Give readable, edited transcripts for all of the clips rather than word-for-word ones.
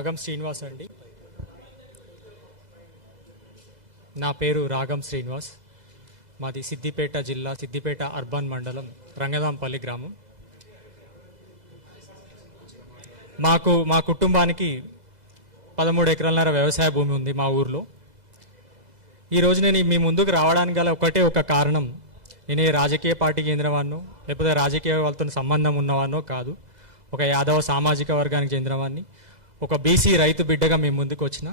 రాగం శ్రీనివాస్ అండి. నా పేరు రాగం శ్రీనివాస్. మాది సిద్దిపేట జిల్లా, సిద్దిపేట అర్బన్ మండలం, రంగదాంపల్లి గ్రామం. మా కుటుంబానికి 13 ఎకరాలన్నర వ్యవసాయ భూమి ఉంది మా ఊర్లో. ఈరోజు నేను మీ ముందుకు రావడానికి గల ఒక కారణం, నేను ఏ రాజకీయ పార్టీకి చెందినవాడినో లేకపోతే రాజకీయ వాళ్ళతో సంబంధం ఉన్నవాడినో కాదు. ఒక యాదవ సామాజిక వర్గానికి చెందినవాడిని, ఒక బీసీ రైతు బిడ్డగా మీ ముందుకు వచ్చిన.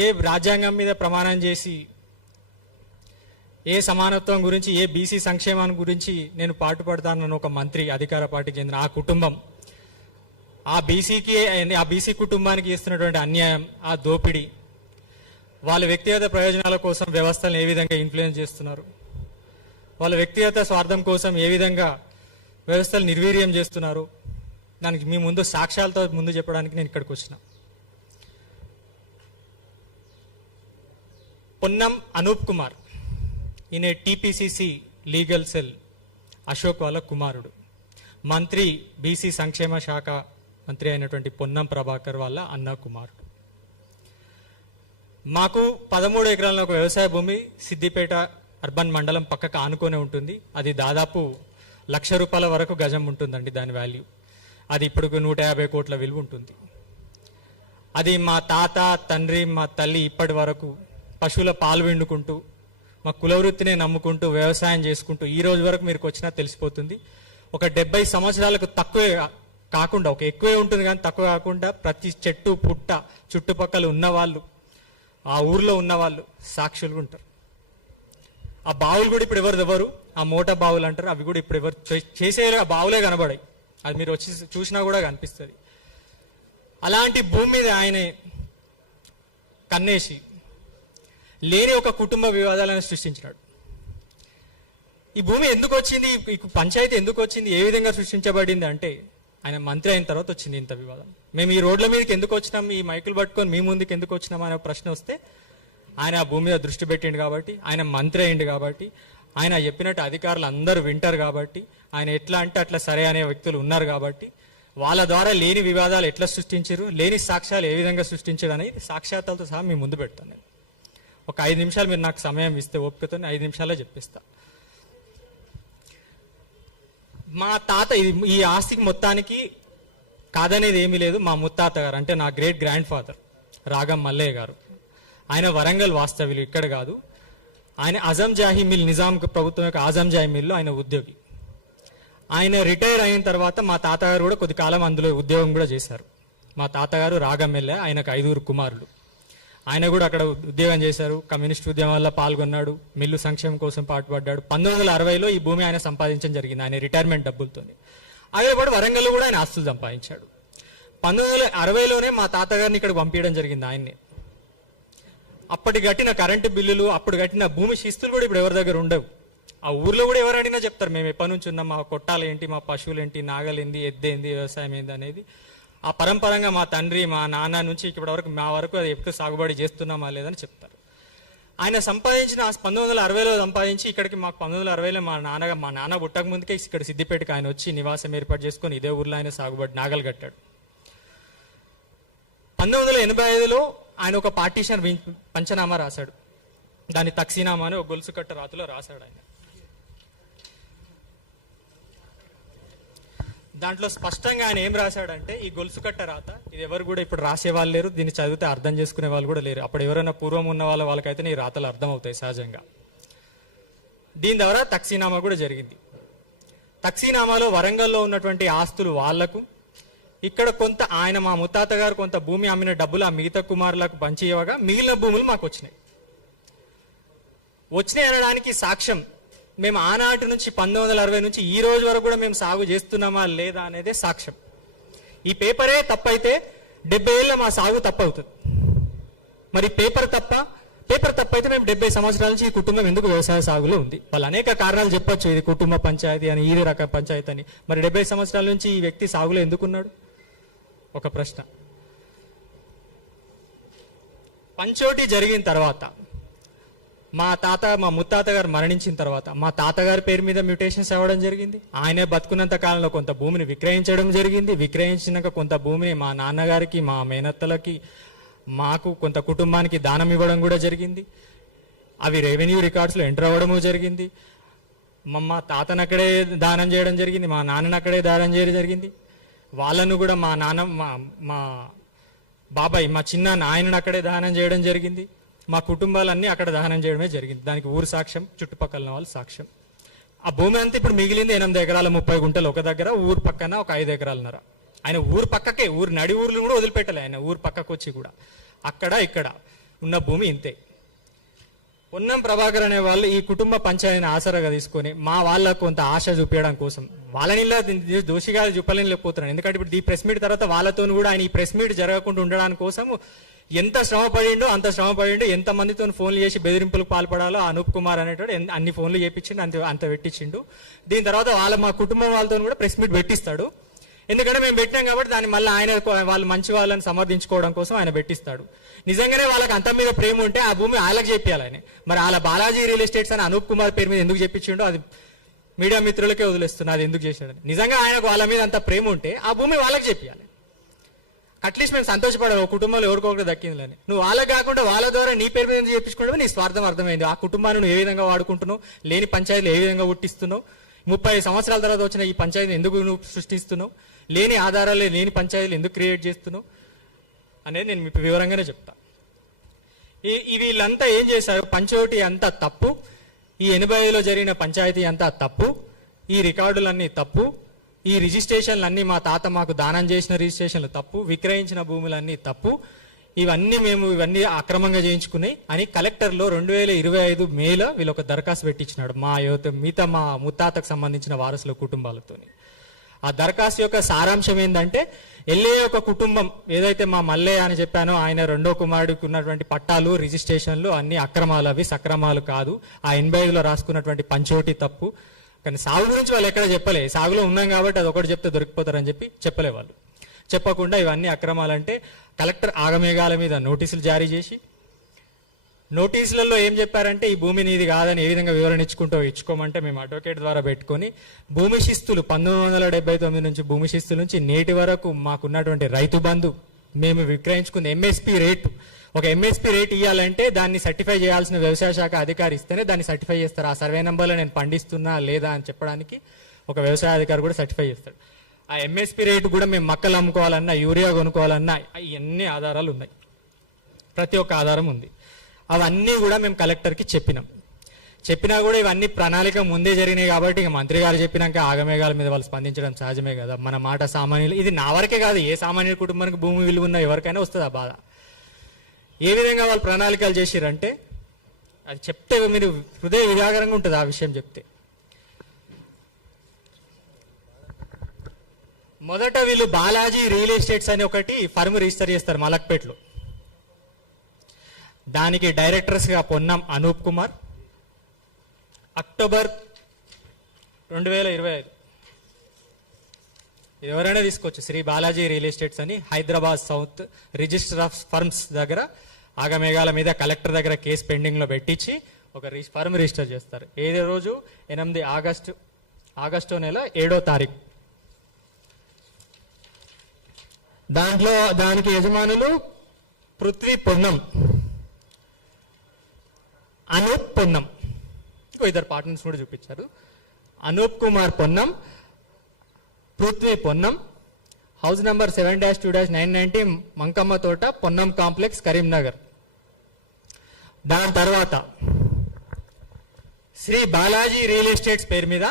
ఏ రాజ్యాంగం మీద ప్రమాణం చేసి ఏ సమానత్వం గురించి, ఏ బీసీ సంక్షేమాన్ని గురించి నేను పాటుపడతానన్న ఒక మంత్రి, అధికార పార్టీకి చెందిన ఆ కుటుంబం, ఆ బీసీ కుటుంబానికి ఇస్తున్నటువంటి అన్యాయం, ఆ దోపిడీ, వాళ్ళ వ్యక్తిగత ప్రయోజనాల కోసం వ్యవస్థలను ఏ విధంగా ఇన్ఫ్లుయెన్స్ చేస్తున్నారు, వాళ్ళ వ్యక్తిగత స్వార్థం కోసం ఏ విధంగా వ్యవస్థలు నిర్వీర్యం చేస్తున్నారు, దానికి మీ ముందు సాక్ష్యాలతో ముందు చెప్పడానికి నేను ఇక్కడికి వచ్చిన. పొన్నం అనూప్ కుమార్, ఈయన టీపీసీసీ లీగల్ సెల్ అశోక్ వాళ్ళ కుమారుడు, మంత్రి, బీసీ సంక్షేమ శాఖ మంత్రి అయినటువంటి పొన్నం ప్రభాకర్ వాళ్ళ అన్న కుమారుడు. మాకు 13 ఎకరాల ఒక వ్యవసాయ భూమి సిద్దిపేట అర్బన్ మండలం పక్కకు ఆనుకొని ఉంటుంది. అది దాదాపు ₹1,00,000 వరకు గజం ఉంటుందండి దాని వాల్యూ. అది ఇప్పుడు 150 కోట్ల విలువ ఉంటుంది. అది మా తాత, తండ్రి, మా తల్లి ఇప్పటి వరకు పశువుల పాలు విండుకుంటూ, మా కులవృత్తినే నమ్ముకుంటూ, వ్యవసాయం చేసుకుంటూ ఈ రోజు వరకు మీకు వచ్చినా తెలిసిపోతుంది. ఒక 70 సంవత్సరాలకు తక్కువే కాకుండా, ఒక ఎక్కువే ఉంటుంది కానీ తక్కువ కాకుండా, ప్రతి చెట్టు పుట్ట చుట్టుపక్కల ఉన్నవాళ్ళు, ఆ ఊర్లో ఉన్నవాళ్ళు సాక్షులుగా ఉంటారు. ఆ బావులు కూడా ఇప్పుడు ఎవరు ఆ మోటా బావులు అంటారు, అవి కూడా ఇప్పుడు ఎవరు చేసే ఆ బావులే కనబడాయి. అది మీరు వచ్చి చూసినా కూడా కనిపిస్తుంది. అలాంటి భూమి మీద ఆయన కన్నేసి లేని ఒక కుటుంబ వివాదాలను సృష్టించినాడు. ఈ భూమి ఎందుకు వచ్చింది, ఈ పంచాయతీ ఎందుకు వచ్చింది, ఏ విధంగా సృష్టించబడింది అంటే, ఆయన మంత్రి అయిన తర్వాత వచ్చింది ఇంత వివాదం. మేము ఈ రోడ్ల మీదకి ఎందుకు వచ్చినాం, ఈ మైకులు పట్టుకొని మీ ముందుకు ఎందుకు వచ్చినాం అనే ప్రశ్న వస్తే, ఆయన ఆ భూమి మీద దృష్టి పెట్టిండు కాబట్టి, ఆయన మంత్రి అయిండు కాబట్టి, ఆయన చెప్పినట్టు అధికారులు అందరూ వింటారు కాబట్టి, ఆయన ఎట్లా అంటే అట్లా సరే అనే వ్యక్తులు ఉన్నారు కాబట్టి, వాళ్ళ ద్వారా లేని వివాదాలు ఎట్లా సృష్టించారు, లేని సాక్ష్యాలు ఏ విధంగా సృష్టించారు అనేది సాక్ష్యాలతో సహా మీ ముందు పెడతాను. నేను ఒక 5 నిమిషాలు మీరు నాకు సమయం ఇస్తే ఓపికతో 5 నిమిషాల్లో చెప్పిస్తా. మా తాత ఈ ఆస్తికి మొత్తానికి కాదనేది ఏమీ లేదు. మా ముత్తాత గారు అంటే నా గ్రేట్ గ్రాండ్ ఫాదర్ రాగం మల్లయ్య గారు, ఆయన వరంగల్ వాస్తవ్యులు, ఇక్కడ కాదు. ఆయన అజంజాహీ మిల్, నిజాం ప్రభుత్వం యొక్క అజంజాహీ మిల్లు ఆయన ఉద్యోగి. ఆయన రిటైర్ అయిన తర్వాత మా తాతగారు కూడా కొద్ది కాలం అందులో ఉద్యోగం కూడా చేశారు. మా తాతగారు రాగం ఎల్లే, ఆయనకు 5 కుమారులు. ఆయన కూడా అక్కడ ఉద్యోగం చేశారు, కమ్యూనిస్ట్ ఉద్యమాల్లో పాల్గొన్నాడు, మిల్లు సంక్షేమం కోసం పాటుపడ్డాడు. 1960లో ఈ భూమి ఆయన సంపాదించడం జరిగింది ఆయన రిటైర్మెంట్ డబ్బులతో. అదే కూడా వరంగల్లో కూడా ఆయన ఆస్తులు సంపాదించాడు. 1960లోనే మా తాతగారిని ఇక్కడ పంపించడం జరిగింది ఆయన్ని. అప్పటి కట్టిన కరెంటు బిల్లులు, అప్పుడు కట్టిన భూమి శిస్తులు కూడా ఇప్పుడు ఎవరి దగ్గర ఉండవు. ఆ ఊర్లో కూడా ఎవరు అడిగినా చెప్తారు, మేము ఎప్పటి నుంచి ఉన్నాం, మా కొట్టాలు ఏంటి, మా పశువులు ఏంటి, నాగలేంది, ఎద్దేంది, వ్యవసాయం ఏంది అనేది. ఆ పరంపరంగా మా తండ్రి, మా నాన్న నుంచి ఇప్పటి వరకు మా వరకు అది ఎప్పుడు సాగుబడి చేస్తున్నామా లేదని చెప్తారు. ఆయన సంపాదించిన 1960లో సంపాదించి ఇక్కడికి మాకు 1960లో మా నాన్న పుట్టక ముందుకే ఇక్కడ సిద్దిపేటకి ఆయన వచ్చి నివాసం ఏర్పాటు చేసుకొని ఇదే ఊర్లో ఆయన సాగుబడి నాగలు కట్టాడు. 1985లో ఆయన ఒక పార్టీషన్ పంచనామా రాశాడు. దాని తక్సీనామా అని ఒక గొలుసు కట్ట రాతిలో రాశాడు ఆయన. దాంట్లో స్పష్టంగా ఆయన ఏం రాశాడంటే, ఈ గొలుసు కట్ట రాత ఇది ఎవరు కూడా ఇప్పుడు రాసే వాళ్ళు లేరు, దీన్ని చదివితే అర్థం చేసుకునే వాళ్ళు కూడా లేరు. అప్పుడు ఎవరైనా పూర్వం ఉన్న వాళ్ళకైతే ఈ రాతలు అర్థం అవుతాయి సహజంగా. దీని ద్వారా తక్సీనామా కూడా జరిగింది. తక్సీనామాలో వరంగల్లో ఉన్నటువంటి ఆస్తులు వాళ్లకు, ఇక్కడ కొంత ఆయన మా ముత్తాత గారు కొంత భూమి అమ్మిన డబ్బులు ఆ మిగతా కుమారులకు పంచి ఇవ్వగా మిగిలిన భూములు మాకు వచ్చినాయి అనడానికి సాక్ష్యం, మేము ఆనాటి నుంచి 1960 నుంచి ఈ రోజు వరకు కూడా మేము సాగు చేస్తున్నామా లేదా అనేదే సాక్ష్యం. ఈ పేపరే తప్పైతే 70 ఏళ్ళ మా సాగు తప్పవుతుంది. మరి పేపర్ తప్పైతే మేము 70 సంవత్సరాల నుంచి ఈ కుటుంబం ఎందుకు వ్యవసాయ సాగులో ఉంది? వాళ్ళు అనేక కారణాలు చెప్పొచ్చు, ఇది కుటుంబ పంచాయతీ అని, ఈ రక పంచాయతీ అని. మరి 70 సంవత్సరాల నుంచి ఈ వ్యక్తి సాగులో ఎందుకున్నాడు? ఒక ప్రశ్న. పంచోటి జరిగిన తర్వాత మా ముత్తాత గారు మరణించిన తర్వాత మా తాతగారి పేరు మీద మ్యూటేషన్స్ అవ్వడం జరిగింది. ఆయనే బతుకున్నంత కాలంలో కొంత భూమిని విక్రయించడం జరిగింది. విక్రయించినాక కొంత భూమిని మా నాన్నగారికి, మా మేనత్తలకి, మాకు, కొంత కుటుంబానికి దానం ఇవ్వడం కూడా జరిగింది. అవి రెవెన్యూ రికార్డ్స్లో ఎంటర్ అవ్వడము జరిగింది. మా తాతను అక్కడే దానం చేయడం జరిగింది, మా నాన్నను అక్కడే దానం చేయడం జరిగింది. వాళ్ళను కూడా మా నాన్న మా బాబాయ్, మా చిన్న ఆయనను అక్కడే దానం చేయడం జరిగింది. మా కుటుంబాలన్నీ అక్కడ దహనం చేయడమే జరిగింది. దానికి ఊరు సాక్ష్యం, చుట్టుపక్కల వాళ్ళు సాక్ష్యం. ఆ భూమి అంతా ఇప్పుడు మిగిలింది 8 ఎకరాల 30 గుంటలు ఒక దగ్గర, ఊరు పక్కన ఒక 5 ఎకరాలన్నర. ఆయన ఊరు పక్కకే, ఊరు నడి ఊర్లు కూడా వదిలిపెట్టలే ఆయన, ఊరు పక్కకు వచ్చి కూడా అక్కడ ఇక్కడ ఉన్న భూమి ఇంతే. పొన్నం ప్రభాకర్ అనే వాళ్ళు ఈ కుటుంబ పంచాయతీని ఆసరాగా తీసుకొని మా వాళ్ళకు కొంత ఆశ చూపించడం కోసం, వాళ్ళని దోషిగా చూపలేకపోతున్నాను. ఎందుకంటే ఇప్పుడు ఈ ప్రెస్ మీట్ తర్వాత వాళ్ళతో కూడా ఆయన ఈ ప్రెస్ మీట్ జరగకుండా ఉండడానికి కోసం ఎంత శ్రమ పడిండో అంత శ్రమ పడిండు. ఎంత మందితో ఫోన్లు చేసి బెదిరింపులకు పాల్పడాలో అనూప్ కుమార్ అనేటోడు అన్ని ఫోన్లు చేపించిండు, అంత పెట్టించిండు. దీని తర్వాత మా కుటుంబం వాళ్ళతో కూడా ప్రెస్ మీట్ పెట్టిస్తాడు. ఎందుకంటే మేము పెట్టినాం కాబట్టి దాన్ని మళ్ళీ ఆయన వాళ్ళు మంచి వాళ్ళని సమర్థించుకోవడం కోసం ఆయన పెట్టిస్తాడు. నిజంగానే వాళ్ళకి అంత మీద ప్రేమ ఉంటే ఆ భూమి వాళ్ళకి చెప్పాలి ఆయన. మరి వాళ్ళ బాలాజీ రియల్ ఎస్టేట్స్ అని అనూప్ కుమార్ పేరు మీద ఎందుకు చెప్పించిండో అది మీడియా మిత్రులకే వదిలేస్తున్నా, అది ఎందుకు చేశాడని. నిజంగా ఆయనకు వాళ్ళ మీద అంత ప్రేమ ఉంటే ఆ భూమి వాళ్ళకి చెప్పాలి. అట్లీస్ట్ మేము సంతోషపడాలి, ఒక కుటుంబంలో ఎవరికొకరు దక్కిందని. నువ్వు వాళ్ళకి కాకుండా వాళ్ళ ద్వారా నీ పేరు మీద ఎందుకు చెప్పించుకుంటే నీ స్వార్థం అర్థమైంది. ఆ కుటుంబాన్ని నువ్వు ఏ విధంగా వాడుకుంటున్నావు, లేని పంచాయతీలు ఏ విధంగా పుట్టిస్తున్నావు, 30 సంవత్సరాల తర్వాత వచ్చిన ఈ పంచాయతీని ఎందుకు నువ్వు సృష్టిస్తున్నావు, లేని ఆధారాలు లేని పంచాయతీలు ఎందుకు క్రియేట్ చేస్తున్నావు అనేది నేను మీకు వివరంగానే చెప్తా. వీళ్ళంతా ఏం చేశారు, పంచోటి అంతా తప్పు, ఈ 85లో జరిగిన పంచాయతీ అంతా తప్పు, ఈ రికార్డులన్నీ తప్పు, ఈ రిజిస్ట్రేషన్లన్నీ మా తాత మాకు దానం చేసిన రిజిస్ట్రేషన్లు తప్పు, విక్రయించిన భూములన్నీ తప్పు, ఇవన్నీ అక్రమంగా చేయించుకున్నాయి అని కలెక్టర్లో 2025 మేలో వీళ్ళు ఒక దరఖాస్తు పెట్టించినాడు మిగతా మా ముత్తాతకు సంబంధించిన వారసుల కుటుంబాలతోని. ఆ దరఖాస్తు యొక్క సారాంశం ఏంటంటే, ఎల్ఏ ఒక కుటుంబం ఏదైతే మా మల్లయ్య అని చెప్పానో ఆయన రెండో కుమారుడికి ఉన్నటువంటి పట్టాలు, రిజిస్ట్రేషన్లు అన్ని అక్రమాలు, అవి సక్రమాలు కాదు. ఆ 85లో రాసుకున్నటువంటి పంచోటి తప్పు. కానీ సాగు గురించి వాళ్ళు ఎక్కడ చెప్పలే, సాగులో ఉన్నాం కాబట్టి అది ఒకటి చెప్తే దొరికిపోతారని చెప్పి చెప్పలే వాళ్ళు. చెప్పకుండా ఇవన్నీ అక్రమాలంటే కలెక్టర్ ఆగమేఘాల మీద నోటీసులు జారీ చేసి, నోటీసులలో ఏం చెప్పారంటే ఈ భూమి నీది కాదని ఏ విధంగా వివరణ ఇచ్చుకోమంటే మేము అడ్వకేట్ ద్వారా పెట్టుకొని భూమి శిస్తులు 1979 నుంచి భూమి శిస్తుల నుంచి నేటి వరకు మాకున్నటువంటి రైతు బంధు, మేము విక్రయించుకున్న ఎంఎస్పి రేటు, ఒక ఎంఎస్పి రేట్ ఇవ్వాలంటే దాన్ని సర్టిఫై చేయాల్సిన వ్యవసాయ శాఖ అధికారి ఇస్తేనే దాన్ని సర్టిఫై చేస్తారు. ఆ సర్వే నెంబర్లో నేను పండిస్తున్నా లేదా అని చెప్పడానికి ఒక వ్యవసాయ అధికారి కూడా సర్టిఫై చేస్తాడు. ఆ ఎంఎస్పి రేటు కూడా మేము మక్కలు అమ్ముకోవాలన్నా, యూరియా కొనుక్కోవాలన్నా ఇవన్నీ ఆధారాలు ఉన్నాయి, ప్రతి ఒక్క ఆధారం ఉంది. అవన్నీ కూడా మేము కలెక్టర్కి చెప్పినా కూడా ఇవన్నీ ప్రణాళిక ముందే జరిగినాయి కాబట్టి ఇక మంత్రి గారు చెప్పినాక ఆగమేఘాల మీద వాళ్ళు స్పందించడం సహజమే కదా. మన మాట సామాన్యులు, ఇది నా వరకే కాదు, ఏ సామాన్య కుటుంబానికి భూమి విలువ ఉన్న ఎవరికైనా వస్తుంది ఆ బాధ. ఏ విధంగా వాళ్ళు ప్రణాళికలు చేసిరంటే అది చెప్తే మీరు హృదయ విజాగరంగా ఉంటుంది ఆ విషయం చెప్తే. మొదట వీళ్ళు బాలాజీ రియల్ ఎస్టేట్స్ అని ఒకటి ఫర్మ్ రిజిస్టర్ చేస్తారు మలక్పేటలో. దానికి డైరెక్టర్స్గా పొన్నం అనూప్ కుమార్. అక్టోబర్ 2025 ఎవరైనా తీసుకోవచ్చు, శ్రీ బాలాజీ రియల్ ఎస్టేట్స్ అని Hyderabad south register of firms దగ్గర ఆగమేఘాల మీద కలెక్టర్ దగ్గర కేసు పెండింగ్లో పెట్టించి ఒక ఫర్మ్ రిజిస్టర్ చేస్తారు. ఏదో రోజు 8 ఆగస్టు నెల 7వ తారీఖు. దానికి యజమానులు పృథ్వీ పొన్నం, అనూప్ పొన్నం, ఇంకో ఇద్దరు పార్ట్నర్స్ కూడా చూపించారు. అనూప్ కుమార్ పొన్నం, పృథ్వీ పొన్నం, హౌస్ నంబర్ 7-2-990 మంకమ్మ తోట, పొన్నం కాంప్లెక్స్, కరీంనగర్. దాని తర్వాత శ్రీ బాలాజీ రియల్ ఎస్టేట్స్ పేరు మీద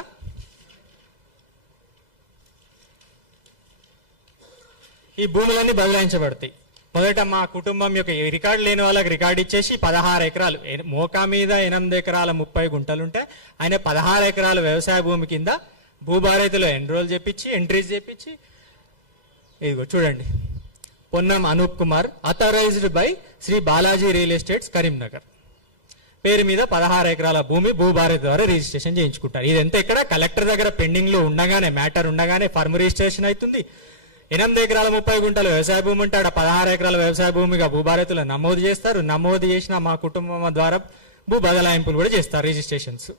ఈ భూములన్నీ బదలాయించబడతాయి. మొదట మా కుటుంబం యొక్క రికార్డు లేని వాళ్ళకి రికార్డు ఇచ్చేసి 16 ఎకరాలు, మోకా మీద 8 ఎకరాల 30 గుంటలుంటే ఆయన 16 ఎకరాల వ్యవసాయ భూమి కింద భూభారతిలో ఎంట్రీస్ చేపించి ఇదిగో చూడండి, Ponnam Anoop Kumar authorized by Shri Balaji real estates Karimnagar పేరు మీద 16 ఎకరాల భూమి భూభారతి ద్వారా రిజిస్ట్రేషన్ చేయించుకుంటారు. ఇదంతా ఇక్కడ కలెక్టర్ దగ్గర పెండింగ్ లో ఉండగానే, మ్యాటర్ ఉండగానే ఫర్మ్ రిజిస్ట్రేషన్ అవుతుంది. 8 ఎకరాల 30 గుంటలు వ్యవసాయ భూమి ఉంటే 16 ఎకరాల వ్యవసాయ భూమిగా భూభారతిలో నమోదు చేస్తారు. నమోదు చేసిన మా కుటుంబం ద్వారా భూ బదలాయింపులు కూడా చేస్తారు రిజిస్ట్రేషన్స్.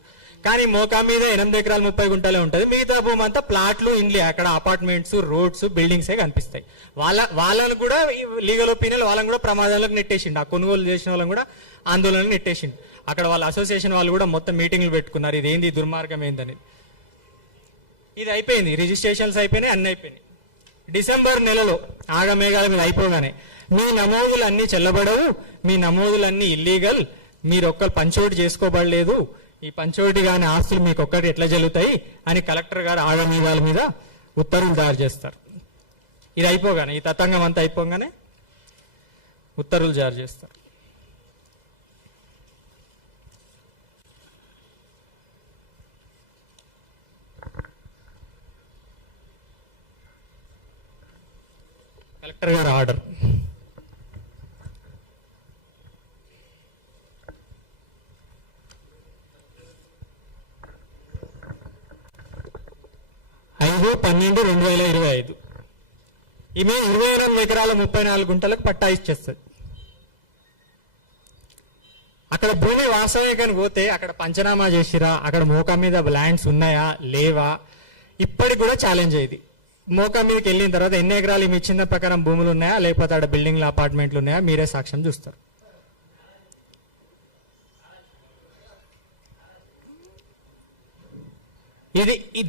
కానీ మోకా మీద 8 ఎకరాలు 30 గుంటలే ఉంటుంది, మిగతా భూమి అంతా ప్లాట్లు, ఇండ్లే, అక్కడ అపార్ట్మెంట్స్, రోడ్స్, బిల్డింగ్సే కనిపిస్తాయి. వాళ్ళని కూడా లీగల్ ఒపీనియన్ వాళ్ళని కూడా ప్రమాదాలకు నెట్టేసిండు. ఆ కొనుగోలు చేసిన వాళ్ళని కూడా ఆందోళనకు నెట్టేసిండు. అక్కడ వాళ్ళ అసోసియేషన్ వాళ్ళు కూడా మొత్తం మీటింగ్లు పెట్టుకున్నారు, ఇది ఏంది దుర్మార్గం ఏందని. ఇది అయిపోయింది, రిజిస్ట్రేషన్స్ అయిపోయినాయి, అన్ని అయిపోయినాయి. డిసెంబర్ నెలలో ఆగమేఘాల మీద అయిపోగానే మీ నమోదులన్నీ చెల్లబడవు, మీ నమోదులన్నీ ఇల్లీగల్, మీరు ఒక్కరు పంచోటి చేసుకోబడలేదు, ఈ పంచోటి కాని ఆస్తులు మీకు ఒక్కటి ఎట్లా జరుగుతాయి అని కలెక్టర్ గారు ఆగమేఘాల మీద ఉత్తర్వులు తయారు చేస్తారు. ఇది అయిపోగానే, ఈ తతంగం అంతా అయిపోగానే ఉత్తర్వులు జారీ చేస్తారు. కలెక్టర్ గారు ఆర్డర్. ఐదు 12/2025 ఈమె 28 ఎకరాల 34 గుంటలకు పట్టా ఇచ్చేస్తుంది. అక్కడ భూమి వాస్తవికానికి పోతే అక్కడ పంచనామా చేసిరా, అక్కడ మోకా మీద ల్యాండ్స్ ఉన్నాయా లేవా, ఇప్పటికి కూడా ఛాలెంజ్ అయ్యింది. మోకా మీదకి వెళ్ళిన తర్వాత ఎన్ని ఎకరాలు మీ ఇచ్చిన ప్రకారం భూములు ఉన్నాయా, లేకపోతే అక్కడ బిల్డింగ్లు, అపార్ట్మెంట్లు ఉన్నాయా, మీరే సాక్ష్యం చూస్తారు.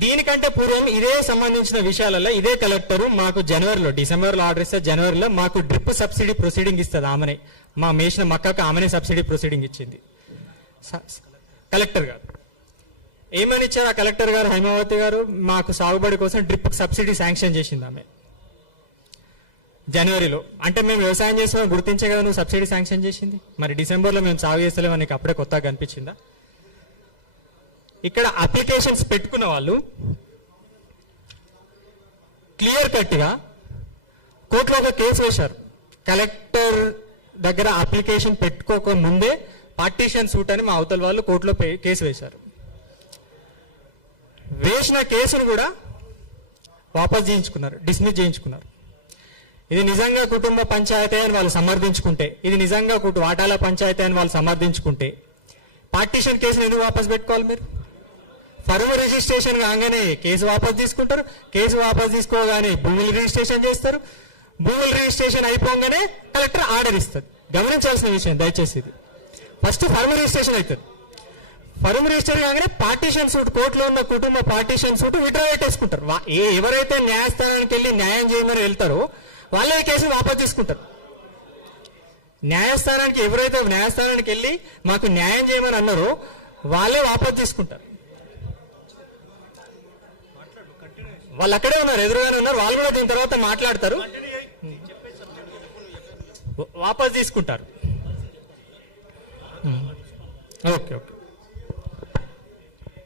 దీనికంటే పూర్వం ఇదే సంబంధించిన విషయాలలో ఇదే కలెక్టర్ మాకు డిసెంబర్లో ఆర్డర్ ఇస్తే జనవరిలో మాకు డ్రిప్ సబ్సిడీ ప్రొసీడింగ్ ఇస్తుంది. ఆమెనే మా మేసిన మక్కకు ఆమెనే సబ్సిడీ ప్రొసీడింగ్ ఇచ్చింది కలెక్టర్ గారు. ఏమని ఇచ్చారు ఆ కలెక్టర్ గారు? హైమావతి గారు మాకు సాగుబడి కోసం డ్రిప్ సబ్సిడీ శాంక్షన్ చేసింది ఆమె జనవరిలో. అంటే మేము వ్యవసాయం చేస్తామని గుర్తించే కదా నువ్వు సబ్సిడీ శాంక్షన్ చేసింది. మరి డిసెంబర్లో మేము సాగు చేస్తలేమని నీకు అప్పుడే కొత్తగా కనిపించిందా? ఇక్కడ అప్లికేషన్స్ పెట్టుకున్న వాళ్ళు క్లియర్ కట్గా కోర్టులో ఒక కేసు వేశారు. కలెక్టర్ దగ్గర అప్లికేషన్ పెట్టుకోక ముందే పార్టీషన్ సూట్ అని మా అవతల వాళ్ళు కోర్టులో కేసు వేశారు. వేసిన కేసును కూడా వాపస్ చేయించుకున్నారు, డిస్మిస్ చేయించుకున్నారు. ఇది నిజంగా కుటుంబ పంచాయతీ అని వాళ్ళు సమర్థించుకుంటే, ఇది నిజంగా వాటాల పంచాయతీ అని వాళ్ళు సమర్థించుకుంటే పార్టీషన్ కేసును ఎందుకు వాపస్ పెట్టుకోవాలి? మీరు ఫర్మ్ రిజిస్ట్రేషన్ కాగానే కేసు వాపస్ తీసుకుంటారు, కేసు వాపస్ తీసుకోగానే భూములు రిజిస్ట్రేషన్ చేస్తారు, భూములు రిజిస్ట్రేషన్ అయిపోగానే కలెక్టర్ ఆర్డర్ ఇస్తుంది. గమనించాల్సిన విషయం దయచేసి, ఇది ఫస్ట్ ఫర్మ్ రిజిస్ట్రేషన్ అవుతుంది. ఫర్మ్ రిజిస్టర్ కాగానే పార్టీషన్ సూట్, కోర్టులో ఉన్న కుటుంబ పార్టీషన్ సూట్ విత్డ్రా పెట్టేసుకుంటారు. ఎవరైతే న్యాయస్థానానికి వెళ్ళి న్యాయం చేయమని వెళ్తారో వాళ్ళే ఈ కేసుని వాపస్ తీసుకుంటారు. ఎవరైతే న్యాయస్థానానికి వెళ్ళి మాకు న్యాయం చేయమని అన్నారో వాళ్ళే వాపస్ తీసుకుంటారు. వాళ్ళు అక్కడే ఉన్నారు, ఎదురుగానే ఉన్నారు, వాళ్ళు కూడా దీని తర్వాత మాట్లాడతారు, వాపస్ తీసుకుంటారు. ఓకే ఓకే,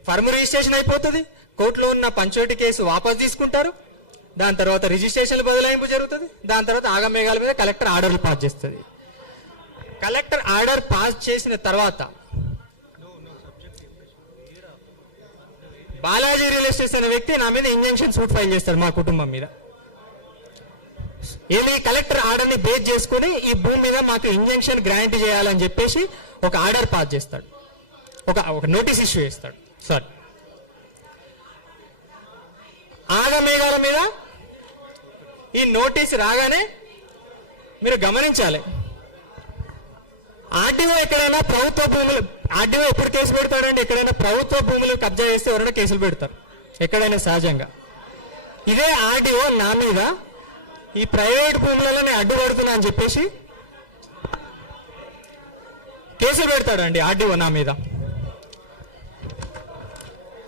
ఫర్మ్ రిజిస్ట్రేషన్ అయిపోతుంది, కోర్టులో ఉన్న పంచోటి కేసు వాపస్ తీసుకుంటారు, దాని తర్వాత రిజిస్ట్రేషన్ బదలాయింపు జరుగుతుంది, దాని తర్వాత ఆగమేఘాల మీద కలెక్టర్ ఆర్డర్లు పాస్ చేస్తుంది. కలెక్టర్ ఆర్డర్ పాస్ చేసిన తర్వాత బాలాజీ రియల్ ఎస్టేట్స్ అనే వ్యక్తి నా మీద ఇంజంక్షన్ సూట్ ఫైల్ చేస్తాడు మా కుటుంబం మీద. ఏమి కలెక్టర్ ఆర్డర్ ని బేస్ చేసుకుని ఈ భూమి మీద మాకు ఇంజంక్షన్ గ్రాంట్ చేయాలని చెప్పేసి ఒక ఆర్డర్ పాస్ చేస్తాడు, ఒక నోటీస్ ఇష్యూ చేస్తాడు. సార్ ఆగమేఘాల మీద ఈ నోటీస్ రాగానే మీరు గమనించాలి, ఆర్డీఓ ఎక్కడైనా ప్రభుత్వ భూములు, ఆర్డీఓ ఎప్పుడు కేసు పెడతాడండి? ఎక్కడైనా ప్రభుత్వ భూములు కబ్జా చేస్తే ఎవరైనా కేసులు పెడతారు ఎక్కడైనా సహజంగా. ఇదే ఆర్డీఓ నా మీద ఈ ప్రైవేట్ భూములలో నేను అడ్డుపడుతున్నా అని చెప్పేసి కేసులు పెడతాడండి ఆర్డీఓ నా మీద.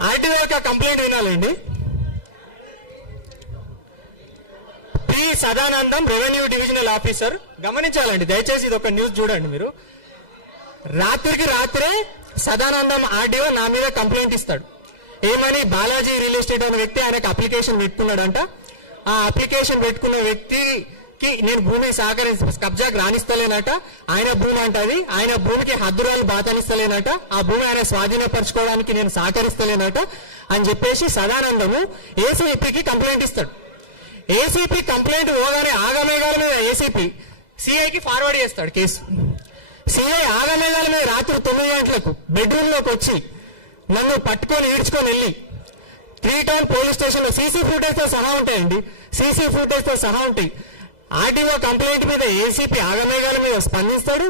ఆర్డీఓ యొక్క కంప్లైంట్ వినాలండి. P Sadanandam, revenue divisional officer. గమనించాలండి దయచేసి, ఇది ఒక న్యూస్ చూడండి మీరు. రాత్రికి రాత్రే సదానందం ఆర్డీఓ నా మీద కంప్లైంట్ ఇస్తాడు. ఏమని? బాలాజీ రియల్ ఎస్టేట్ అనే వ్యక్తి ఆయనకు అప్లికేషన్ పెట్టుకున్నాడంట. ఆ అప్లికేషన్ పెట్టుకున్న వ్యక్తికి నేను భూమి కబ్జాకు రాణిస్తలేనట, ఆయన భూమి అంటది, ఆయన భూమికి హద్దురాలు బాతనిస్తలేనట, ఆ భూమి ఆయన స్వాధీనపరచుకోవడానికి నేను సహకరిస్తలేనట అని చెప్పేసి సదానందము ఏసీపీకి కంప్లైంట్ ఇస్తాడు. ఏసీపీ కంప్లైంట్ పోగానే ఆగమేఘాల మీద ఏసీపీ సిఐకి ఫార్వర్డ్ చేస్తాడు కేసు. సిఐ ఆగమేఘాల మీద రాత్రి 9 గంటలకు బెడ్రూమ్లోకి వచ్చి నన్ను పట్టుకొని ఈడ్చుకొని వెళ్ళి 3 టౌన్ పోలీస్ స్టేషన్లో సీసీ ఫుటేజ్తో సహా ఉంటాయండి, సీసీ ఫుటేజ్తో సహా ఉంటాయి. ఆర్టీఓ కంప్లైంట్ మీద ఏసీపీ ఆగమేఘాల మీద స్పందిస్తాడు,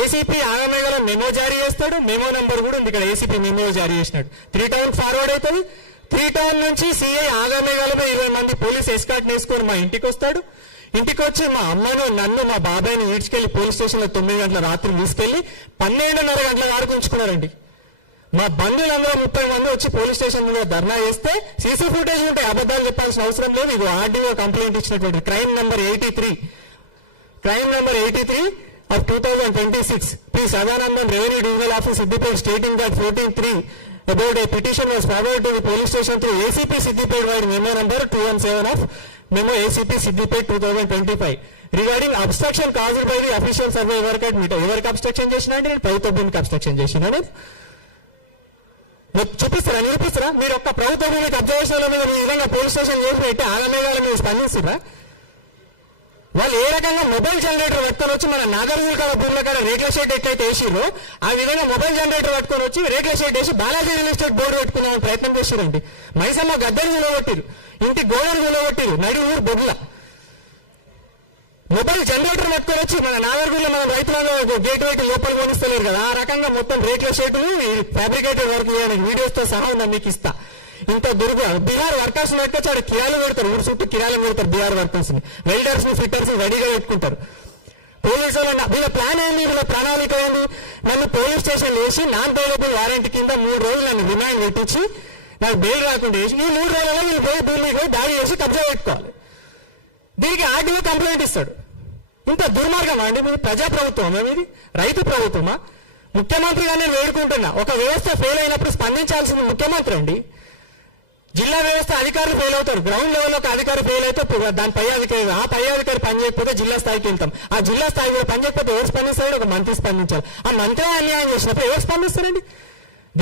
ఏసీపీ ఆగమేఘాల మెమో జారీ చేస్తాడు, మెమో నెంబర్ కూడా ఉంది ఇక్కడ, ఏసీపీ మెమో జారీ చేసినాడు. 3 టౌన్ ఫార్వర్డ్ అవుతుంది. 3 టౌన్ నుంచి సిఐ ఆగమేఘాల మీద 20 మంది పోలీస్ ఎస్కార్ట్ వేసుకొని మా ఇంటికి వస్తాడు. ఇంటికి వచ్చి మా అమ్మను నన్ను మా బాబాయ్ని ఈడ్చుకెళ్ళి పోలీస్ స్టేషన్లో 9 గంటల రాత్రి తీసుకెళ్లి 12:30 గంటల వరకు ఉంచుకున్నారండి. మా బంధువులందరూ 30 మంది వచ్చి పోలీస్ స్టేషన్ మీద ధర్నా చేస్తే సీసీ ఫుటేజ్ ఉంటాయి, అబద్ధాలు చెప్పాల్సిన అవసరం లేదు. ఇది ఆర్డీఓ కంప్లైంట్ ఇచ్చినటువంటి crime number 83 of 2026 P. Sadanandam Revenue Divisional Office Siddipet stating that 14(3) about a petition was forwarded to the police station through ACP Siddipet via memo number 217 of memo ACP Siddipet 2025 regarding obstruction caused by the official survey work at meter. ఎవరికి abstraction చేసినా అంటే నేను ప్రభుత్వ భూమికి abstraction చేసినా చూపిస్తారా, నిరూపిస్తారా? మీరు ఒక్క ప్రభుత్వ భూమికి అబ్జర్వేషన్ల మీద ఈ విధంగా పోలీస్ స్టేషన్ చేసి పెట్టి ఆగమేఘాల మీద స్పందిస్తురా? వాళ్ళు ఏ రకంగా మొబైల్ జనరేటర్ పట్టుకొని వచ్చి మన నాగర్జున కాడ భూముల కాడ రేట్ల షెడ్ ఎట్లయితే వేసిరో ఆ విధంగా మొబైల్ జనరేటర్ పట్టుకొని వచ్చి రేట్ల షెడ్ వేసి బాలాజీ రియల్ ఎస్టేట్ బోర్డు పెట్టుకునే ప్రయత్నం చేశారండి. మైసమ్మ గద్దరు నిలబట్టిరు, ఇంటి గోడలు నిలబట్టిరు, నడి ఊరు బొడ్ల మొబైల్ జనరేటర్ పట్టుకొని వచ్చి మన నాగర్గుల్లో మన రైతులను గేట్ పెట్టి లోపల కొనిస్తలేరు కదా, ఆ రకంగా మొత్తం రేట్ల షెడ్లు ఫ్యాబ్రికేటెడ్ వర్క్ చేయడానికి వీడియోస్తో సహా ఉందని మీకు ఇస్తా. ఇంత దుర్గా బీహార్ వర్కర్స్ పెట్టుకొచ్చి ఆడ కిరాలు పెడతారు, ఊరు చుట్టూ కిరాలు పెడతారు. బీహార్ వర్కర్స్ ని, వెల్డర్స్ ని, ఫిట్టర్స్ రెడీగా పెట్టుకుంటారు. పోలీసులు వీళ్ళ ప్లాన్ ఏంది, వీళ్ళ ప్రణాళిక ఏంది? నన్ను పోలీస్ స్టేషన్ వేసి నాన్ బెయిలబుల్ వారెంట్ కింద 3 రోజులు నన్ను రిమాండ్ పెట్టించి నాకు బెయిల్ రాకుండా చేసి ఈ 3 రోజులలో వీళ్ళు పోయి భూమి పోయి దాడి చేసి కబ్జా పెట్టుకోవాలి. దీనికి ఆర్డీఓ కంప్లైంట్ ఇస్తాడు. ఇంత దుర్మార్గమా అండి మీది? ప్రజాప్రభుత్వమా మీది? రైతు ప్రభుత్వమా? ముఖ్యమంత్రిగా నేను వేడుకుంటున్నా, ఒక వ్యవస్థ ఫెయిల్ అయినప్పుడు స్పందించాల్సింది ముఖ్యమంత్రి అండి. జిల్లా వ్యవస్థ అధికారులు ఫెయిల్ అవుతారు, గ్రౌండ్ లెవెల్లో ఒక అధికారి ఫెయిల్ అయితే దాని పై అధికారి, ఆ పై అధికారి పనిచేయకపోతే జిల్లా స్థాయికి వెళ్తాం. ఆ జిల్లా స్థాయికి పనిచేయకపోతే ఎవరు స్పందిస్తారని ఒక మంత్రి స్పందించాలి. ఆ మంత్రి అన్యాయం చేసినప్పుడు ఎవరు స్పందిస్తారండి?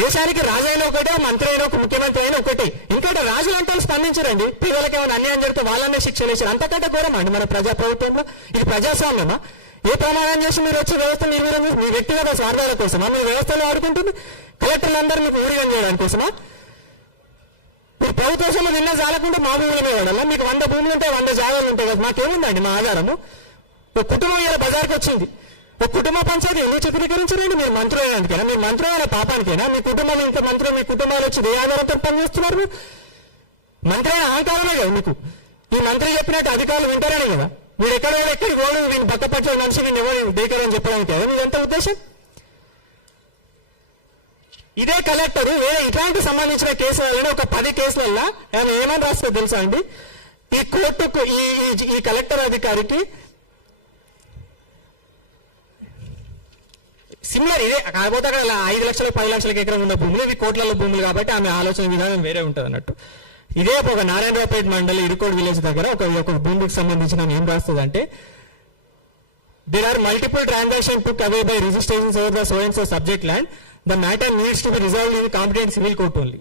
దేశానికి రాజు అయినా ఒకటే, మంత్రి అయినా ఒక, ముఖ్యమంత్రి అయినా ఒకటే. ఇంకోటి రాజులు అంటే స్పందించారండి, పిల్లలకి ఏమైనా అన్యాయం జరిగితే వాళ్ళనే శిక్షలు వేసారు. అంతకంటే ఘోరం అండి మన ప్రజాప్రభుత్వంలో. ఇది ప్రజాస్వామ్యమా? ఏ ప్రమాణం చేసి మీరు వచ్చి వ్యవస్థ నిర్వీర్యం చేసి మీ వ్యక్తిగత స్వార్థాల కోసమా మీ వ్యవస్థలో ఆడుకుంటుంది? కలెక్టర్లందరూ మీకు ఊరిగం చేయడానికి కోసమా? మీరు ప్రభుత్వంలో నిన్న చాలకుండా మా భూముల మీద వాడాలా? మీకు 100 భూములు ఉంటాయి, 100 జాగాలు ఉంటాయి కదా, మాకేముందండి మా ఆధారము? ఒక కుటుంబం ఇలా బజార్కి వచ్చింది, ఒక కుటుంబ పంచాయతీ ఎందుకు చిత్రీకరించారండి? మీరు మంత్రులు అయినందుకైనా, మీరు మంత్రులు అయిన పాపానికైనా మీ కుటుంబం ఇంత మంత్రులు, మీ కుటుంబాలు వచ్చి ఏ ఆధారంతో పనిచేస్తున్నారు? మీరు మంత్రి అయిన అహంకారమే కదా మీకు. ఈ మంత్రి చెప్పినట్టు అధికారులు వింటారనే కదా మీరు ఎక్కడికి పోవడం, వీని పక్క పట్ల మనిషి వీళ్ళు ఎవరు దేకరని చెప్పడానికి కదా మీదంత ఉద్దేశం. ఇదే కలెక్టర్ వేరే ఇట్లాంటి సంబంధించిన కేసులలో ఒక 10 కేసులలో ఆయన ఏమని రాస్తుందో తెలుసా అండి? ఈ కోర్టుకు ఈ కలెక్టర్ అధికారికి సిమిలర్ ఇదే, కాకపోతే అక్కడ 5 లక్షలు 10 లక్షలకి ఎకరం ఉన్న భూములు, ఇవి కోట్లలో భూములు కాబట్టి ఆమె ఆలోచన విధానం వేరే ఉంటుంది అన్నట్టు. ఇదే ఒక నారాయణరావుపేట మండలి ఇరుకోడ్ విలేజ్ దగ్గర ఒక భూమికి సంబంధించిన ఏం రాస్తుంది అంటే, there are multiple transactions took away by registrations over the so and so subject land. The matter needs to be resolved in the competent civil court only.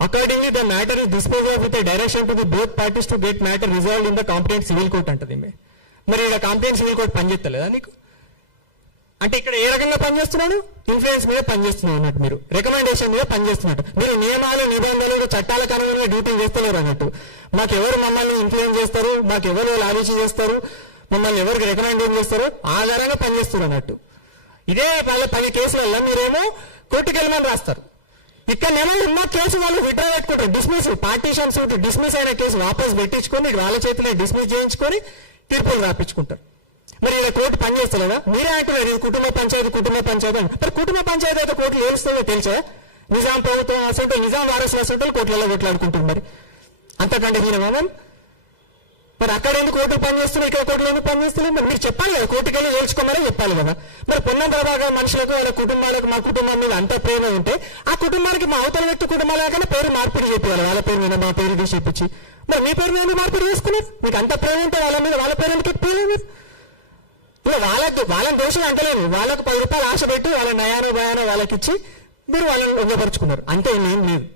Accordingly, the matter is disposed of with a direction to the both parties to get matter resolved in the competent civil court అంటది. మరి ఇక్కడ competent civil court పనిచేస్తలేదా నీకు? అంటే ఇక్కడ ఏ రకంగా పనిచేస్తున్నాడు? Influence మీద పనిచేస్తున్నాడు అన్నట్టు, మీరు రికమెండేషన్ మీద పనిచేస్తున్నట్టు, మీరు నియమాలు నిబంధనలు చట్టాలకు అనుగుణంగా డ్యూటీ చేస్తలేరు అన్నట్టు. మాకెవరు మమ్మల్ని ఇన్ఫ్లుయెన్స్ చేస్తారు, మాకెవరు లాలూచి చేస్తారు, మమ్మల్ని ఎవరికి రికమెండేషన్ చేస్తారు, ఆధారంగా పనిచేస్తారు అన్నట్టు. ఇదే వాళ్ళ 10 కేసులలో మీరేమో కోర్టుకు వెళ్ళమని రాస్తారు. ఇక్కడనేమో ఉన్న కేసు వాళ్ళు విడ్రా పెట్టుకుంటారు, డిస్మిస్, పార్టీషన్ సూట్ డిస్మిస్ అయిన కేసు వాపస్ పెట్టించుకొని వాళ్ళ చేతిలో డిస్మిస్ చేయించుకొని తీర్పులు రాపించుకుంటారు. మరి ఇలా కోర్టు పనిచేస్తలేదా? మీరే అంటున్నారు ఇది కుటుంబ పంచాయతీ అని. మరి కుటుంబ పంచాయతీ అయితే కోర్టులు ఏడుస్తుందో తెలుసా? నిజాం ప్రభుత్వం అసలు నిజాం వారసులు అసలు కోర్టులలో కొట్లాడుకుంటుంది. మరి అంతకంటే హీనమా? మరి అక్కడ ఎందుకు కోర్టులు పనిచేస్తున్నాయి, ఇక్కడ కోర్టులు ఎందుకు పనిచేస్తున్నాయి? మరి మీరు చెప్పాలి కదా, కోర్టుకి వెళ్ళి నేర్చుకోమని చెప్పాలి కదా. మరి పొన్నం ప్రభాకర్ మనుషులకు వాళ్ళ కుటుంబాలకు మా కుటుంబం మీద అంత ప్రేమ ఉంటే ఆ కుటుంబానికి మా అవతల వ్యక్తి కుటుంబాలకన్నా పేరు మార్పిడి చెప్పాలి, వాళ్ళ పేరు మీద మా పేరు చూపించి. మరి మీ పేరు మీద మార్పిడి చేసుకున్నారు. మీకు అంత ప్రేమ ఉంటే వాళ్ళ మీద వాళ్ళ పేరు ఎందుకు ఎక్కిపోయారు? ఇలా వాళ్ళని దోషం అంటలేదు, వాళ్ళకు 10 రూపాయలు ఆశ పెట్టి వాళ్ళ నయానో భయానో వాళ్ళకి ఇచ్చి మీరు వాళ్ళని ఉగ్గపరుచుకున్నారు, అంతే, ఏం లేదు.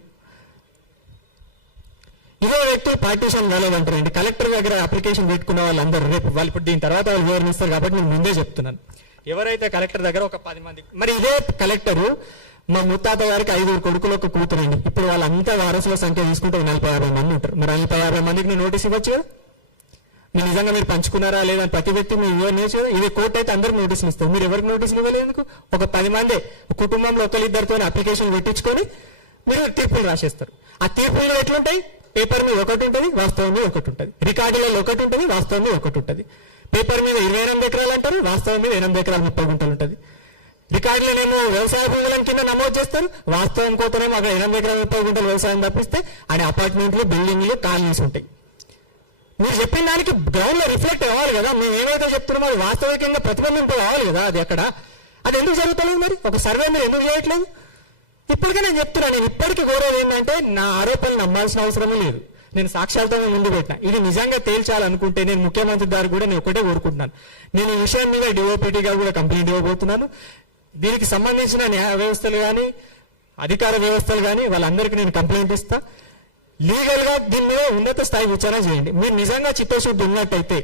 ఇదే వ్యక్తులు పార్టీషన్ కాలేదంటారండి. కలెక్టర్ దగ్గర అప్లికేషన్ పెట్టుకున్న వాళ్ళందరూ రేపు వాళ్ళు ఇప్పుడు దీని తర్వాత వాళ్ళు వివరణిస్తారు కాబట్టి నేను ముందే చెప్తున్నాను. ఎవరైతే కలెక్టర్ దగ్గర ఒక 10 మంది మరి ఇదే కలెక్టరు మా ముత్తాత గారికి 5 కొడుకులు ఒక కూతురండి. ఇప్పుడు వాళ్ళంతా వారసుల సంఖ్య తీసుకుంటే 40-50 మంది ఉంటారు. మరి 40-50 మందికి నేను నోటీస్ ఇవ్వచ్చు కదా. మీరు నిజంగా మీరు పంచుకున్నారా లేదా ప్రతి వ్యక్తి మీరు ఇవ్వచ్చు కదా. ఇదే కోర్టు అయితే అందరికి నోటీసులు ఇస్తారు. మీరు ఎవరికి నోటీసులు ఇవ్వలేదు ఎందుకు? ఒక 10 మంది కుటుంబంలో ఒకరిద్దరితో అప్లికేషన్ పెట్టించుకొని మీరు తీర్పులు రాసేస్తారు. ఆ తీర్పుల్లో ఎట్లుంటాయి? పేపర్ మీద ఒకటి ఉంటుంది, వాస్తవం మీద ఒకటి ఉంటుంది. రికార్డులలో ఒకటి ఉంటుంది, వాస్తవం మీద ఒకటి ఉంటుంది. పేపర్ మీద 28 ఎకరాలు అంటారు, వాస్తవం మీద 8 ఎకరాలు 30 గుంటలు ఉంటుంది. రికార్డులో నేను వ్యవసాయ భూములను కింద నమోదు చేస్తారు, వాస్తవం కోతనేమో అక్కడ 8 ఎకరాలు 30 గుంటలు వ్యవసాయం తప్పిస్తే ఆడ అపార్ట్మెంట్లు, బిల్డింగ్లు, కాలనీస్ ఉంటాయి. మీరు చెప్పిన దానికి గ్రౌండ్ లో రిఫ్లెక్ట్ అవ్వాలి కదా. మేము ఏమైతే చెప్తున్నామో అది వాస్తవికంగా ప్రతిబింబింపు కావాలి కదా. అది అక్కడ అది ఎందుకు జరుగుతలేదు? మరి ఒక సర్వే మీరు ఎందుకు చేయట్లేదు? ఇప్పటికే నేను చెప్తున్నాను, నేను ఇప్పటికీ కోరేది ఏంటంటే నా ఆరోపణలు నమ్మాల్సిన అవసరమే లేదు. నేను సాక్ష్యాలతో ముందు పెట్టిన ఇది నిజంగా తేల్చాలనుకుంటే నేను ముఖ్యమంత్రి గారు కూడా నేను ఒకటే కోరుకుంటున్నాను. నేను ఈ విషయం మీద డిఓపిటీగా కూడా కంప్లైంట్ ఇవ్వబోతున్నాను. దీనికి సంబంధించిన న్యాయ వ్యవస్థలు కానీ అధికార వ్యవస్థలు కానీ వాళ్ళందరికీ నేను కంప్లైంట్ ఇస్తా. లీగల్ గా దీని మీద ఉన్నత స్థాయి విచారణ చేయండి. మీరు నిజంగా చిత్తశుద్ధి ఉన్నట్టయితే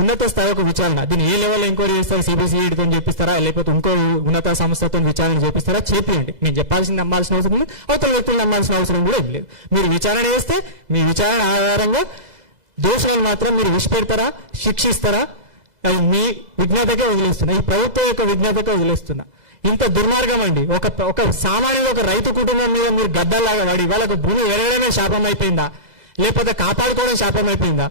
ఉన్నత స్థాయి ఒక విచారణ, దీన్ని ఏ లెవెల్ ఎంక్వైరీ చేస్తారు? సిబిసిఐడితో చేపిస్తారా, లేకపోతే ఇంకో ఉన్నత సంస్థతో విచారణ చేపిస్తారా? చేపియండి. నేను చెప్పాల్సింది నమ్మాల్సిన అవసరం లేదు, అవతల వ్యక్తులు నమ్మాల్సిన అవసరం కూడా ఏం లేదు. మీరు విచారణ చేస్తే మీ విచారణ ఆధారంగా దోషాలు మాత్రం మీరు విడిచిపెడతారా, శిక్షిస్తారా? అది మీ విజ్ఞతకే వదిలేస్తున్నా, ఈ ప్రభుత్వం యొక్క విజ్ఞతకే వదిలేస్తున్నా. ఇంత దుర్మార్గం అండి. ఒక సామాన్యుడు ఒక రైతు కుటుంబం మీద మీరు గద్దల్లాగా వాడి వాళ్ళకు భూమి ఎరగడమే శాపం అయిపోయిందా, లేకపోతే కాపాడుకోవడం శాపం అయిపోయిందా,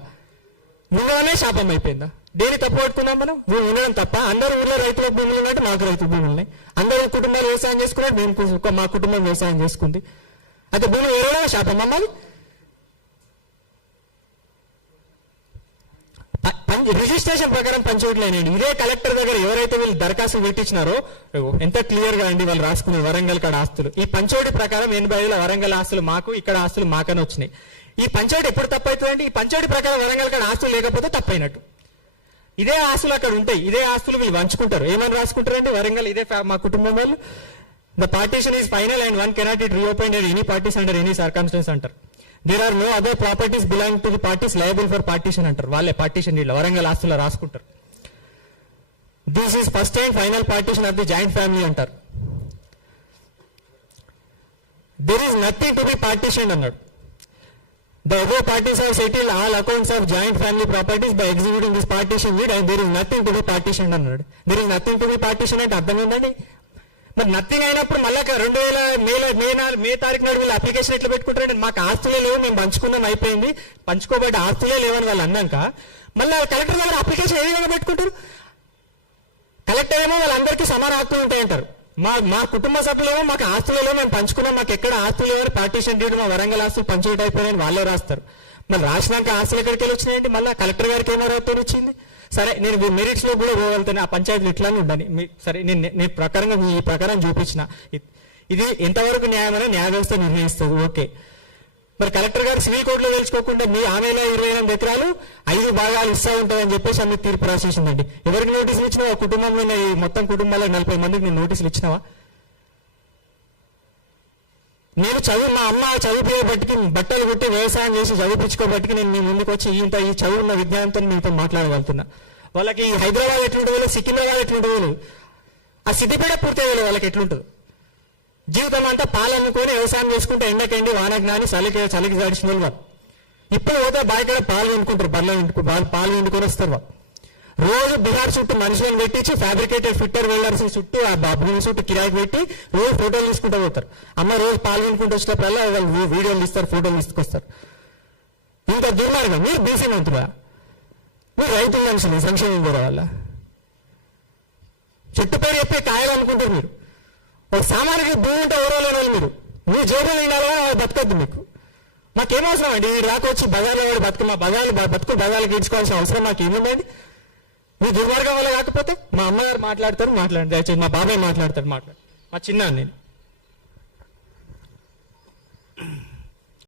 ఉండడమే శాపం అయిపోయిందా? దేని తప్పు పట్టుకున్నాం మనం? భూమి ఉండడం తప్ప. అందరూ ఊళ్ళో రైతుల భూములు ఉన్నట్టు మాకు రైతు భూములు ఉన్నాయి. అందరూ కుటుంబాలు వ్యవసాయం చేసుకున్నట్టు మేము మా కుటుంబం వ్యవసాయం చేసుకుంది. అయితే భూమి ఎరగడమే శాపం అమ్మాలి. రిజిస్ట్రేషన్ ప్రకారం పంచోట్లేనండి. ఇదే కలెక్టర్ దగ్గర ఎవరైతే వీళ్ళు దరఖాస్తు పెట్టించినారో ఎంత క్లియర్ గా అండి వాళ్ళు రాసుకునే వరంగల్ కాడ ఆస్తులు. ఈ పంచోటి ప్రకారం 85 వరంగల్ ఆస్తులు మాకు, ఇక్కడ ఆస్తులు మాకనే వచ్చినాయి. ఈ పంచోటి ఎప్పుడు తప్పవుతుందండి? ఈ పంచోటి ప్రకారం వరంగల్ కాడ ఆస్తులు లేకపోతే తప్పైనట్టు. ఇదే ఆస్తులు అక్కడ ఉంటాయి, ఇదే ఆస్తులు వీళ్ళు పంచుకుంటారు. ఏమని రాసుకుంటారండి వరంగల్ ఇదే మా కుటుంబం వాళ్ళు? The partition is final and one cannot it reopen at any parties under any circumstances అంటారు. There are no other properties belong to the parties liable for partition అంటారు. వాళ్ళే పార్టీషన్ వీళ్ళు వరంగల్ ఆస్తులు రాసుకుంటారు. This is first time final partition of the joint family అంటారు. There is nothing to be partition అన్నాడు. The above parties have settled all accounts of joint family properties by executing this partition deed and there is nothing to be partitioned అన్నాడు. There is nothing to be partitioned అంటే అర్థం ఏంటండి? మరి nothing అయినప్పుడు మళ్ళీ 2000 మే తారీఖు నాడు వీళ్ళు అప్లికేషన్ ఎట్లా పెట్టుకుంటారంటే మాకు ఆస్తులే లేవు, మేము పంచుకున్నాం అయిపోయింది, పంచుకోబడ్డ ఆస్తులే లేవని వాళ్ళు అన్నాక మళ్ళీ కలెక్టర్ దగ్గర అప్లికేషన్ ఏ విధంగా పెట్టుకుంటారు? కలెక్టర్ ఏమో వాళ్ళందరికీ సమాన హక్కులు ఉంటాయంటారు. మా కుటుంబ సభ్యులేమో మాకు ఆస్తులలో మేము పంచుకున్నాం, మాకు ఎక్కడ ఆస్తులు లేవని పార్టీషన్ డీడ్ మా వరంగల్ ఆస్తులు పంచుకుంటూ అయిపోయాయని వాళ్ళే రాస్తారు. మళ్ళీ రాసినాక ఆస్తులు ఎక్కడికి వెళ్ళి వచ్చినాయండి? మళ్ళీ కలెక్టర్ గారికి ఏమో రాతో వచ్చింది. సరే నేను మెరిట్స్ లో కూడా పోగలుగుతాను, ఆ పంచాయతీలు ఇట్లానే ఉండాలి. సరే నేను ప్రకారంగా ఈ ప్రకారం చూపించిన ఇది ఎంతవరకు న్యాయమని న్యాయ వ్యవస్థ నిర్ణయిస్తుంది. ఓకే, మరి కలెక్టర్ గారు సివిల్ కోర్టులో తెలుసుకోకుండా మీ ఆమెలో 28 ఎకరాలు 5 భాగాలు ఇస్తా ఉంటుందని చెప్పేసి అన్ని తీర్పు రాసేసిందండి. ఎవరికి నోటీసులు ఇచ్చినావా? కుటుంబంలో ఈ మొత్తం కుటుంబాల్లో 40 మందికి నేను నోటీసులు ఇచ్చినావా? నేను మా అమ్మ చదువుకునే బట్టికి బట్టలు కుట్టి వ్యవసాయం చేసి చదివించుకోబట్టికి నేను మీ ముందుకు వచ్చి ఈ చదువున్న విజ్ఞానంతో మీతో మాట్లాడగలుగుతున్నా. వాళ్ళకి హైదరాబాద్ ఎట్లుంటుందో, సికింద్రాబాద్ ఎట్లుంటుందో, ఆ సిద్దిపేట పూర్తి అయ్యేది వాళ్ళకి ఎట్లుంటుంది? జీవితం అంతా పాలు అమ్ముకొని వ్యవసాయం చేసుకుంటే ఎండకండి వానజ్ఞాని చలికి గడిచిన వాళ్ళు. ఇప్పుడు పోతే బయట పాలు వండుకుంటారు, పాలు వండుకొని వస్తారు వాళ్ళు. రోజు బిహార్ చుట్టూ మనుషులను పెట్టించి ఫ్యాబ్రికేటెడ్ ఫిట్టర్ వెల్డర్స్ చుట్టూ ఆ భూమి చుట్టూ కిరాయికి పెట్టి రోజు ఫోటోలు తీసుకుంటూ పోతారు. అమ్మ రోజు పాలు వండుకుంటూ వచ్చేటప్పుడల్లా వాళ్ళు వీడియోలు తీస్తారు, ఫోటోలు తీసుకొస్తారు. ఇంత దుర్మార్గం. మీరు బీసీ మంత్రులా? మీరు రైతుల మనుషులు సంక్షేమం కూడా వాళ్ళ చెట్టు పేరు చెప్పి కాయలు అనుకుంటారు. మీరు ఒక సామాన్యుడికి భూమి ఉంటే ఎవరో లేని వాళ్ళు మీరు మీ జోబులు నిండాలి, బతకద్దు మీకు. మాకేమవసరం అండి? ఈ రాకొచ్చి బజార్లో వాడు మా బజార్లు గీడ్చుకోవాల్సిన అవసరం మాకేముందండి? మీ దుర్మార్గం వల్ల కాకపోతే మా అమ్మగారు మాట్లాడతారు, మాట్లాడండి. దయచేసి మా బాబాయ్ మాట్లాడతారు, మా చిన్న నేను